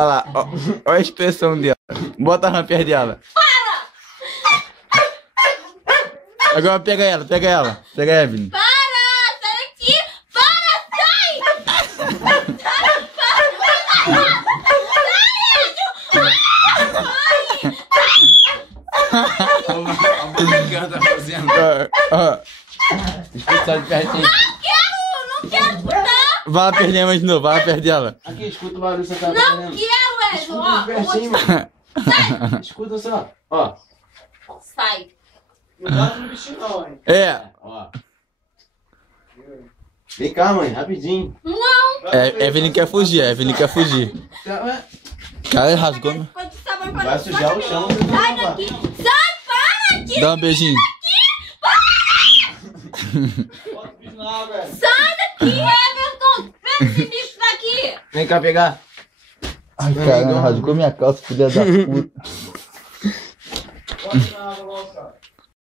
Olha lá, ó, olha a expressão dela. Bota a mão perto dela. Agora pega ela, pega ela. Pega a Evelyn. Para! Sai daqui! Para! Sai! Escuta de pertinho. Não quero escutar! Vai lá perto dela de novo, vai lá perto dela. Aqui, escuta o barulho que você tá Não fazendo. quero, Edson! Escuta Ó, de pertinho, mano. Escuta só. Ó. sai! Não bate no bichinho não, hein. É. Ó. Vem cá, mãe, rapidinho. Não! Evelyn quer fugir, Evelyn quer fugir. Cara, rasgou. Pode sabão pra Vai sujar o chão. você Sai não daqui! vai. Sai! Para! Tira Dá um beijinho. Sai daqui, Everton! Pega esse bicho daqui! Vem cá pegar. Ai, caramba, rasgou minha calça, filha da puta.